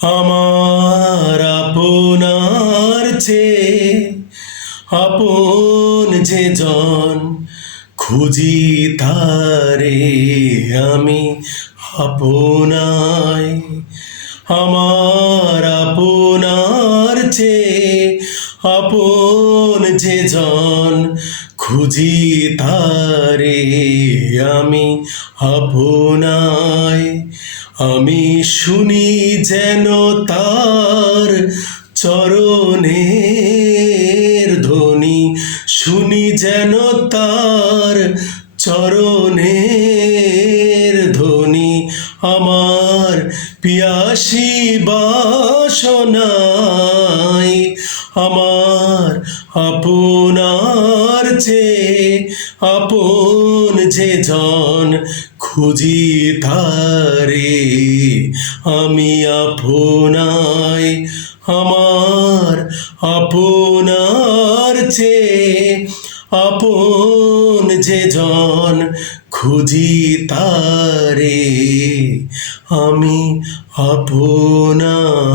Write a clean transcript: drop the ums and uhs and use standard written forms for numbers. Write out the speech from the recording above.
আমার আপনার চেয়ে আপন যে জন, খুঁজি তারে আমি আপনায়। আমার আপনার চেয়ে আপন যে জন, খুঁজি তারে আমি আপনায়। আমি শুনি যেন তার চরণের ধ্বনি, শুনি যেন তার চরণের ধ্বনি। আমার পিয়াসী বাসনায় আমার আপনার চেয়ে আপন যে জন, খুঁজি তারে আমি আপনায়। আমার আপনার চেয়ে আপন যে জন, খুঁজি তারে আমি আপনায়।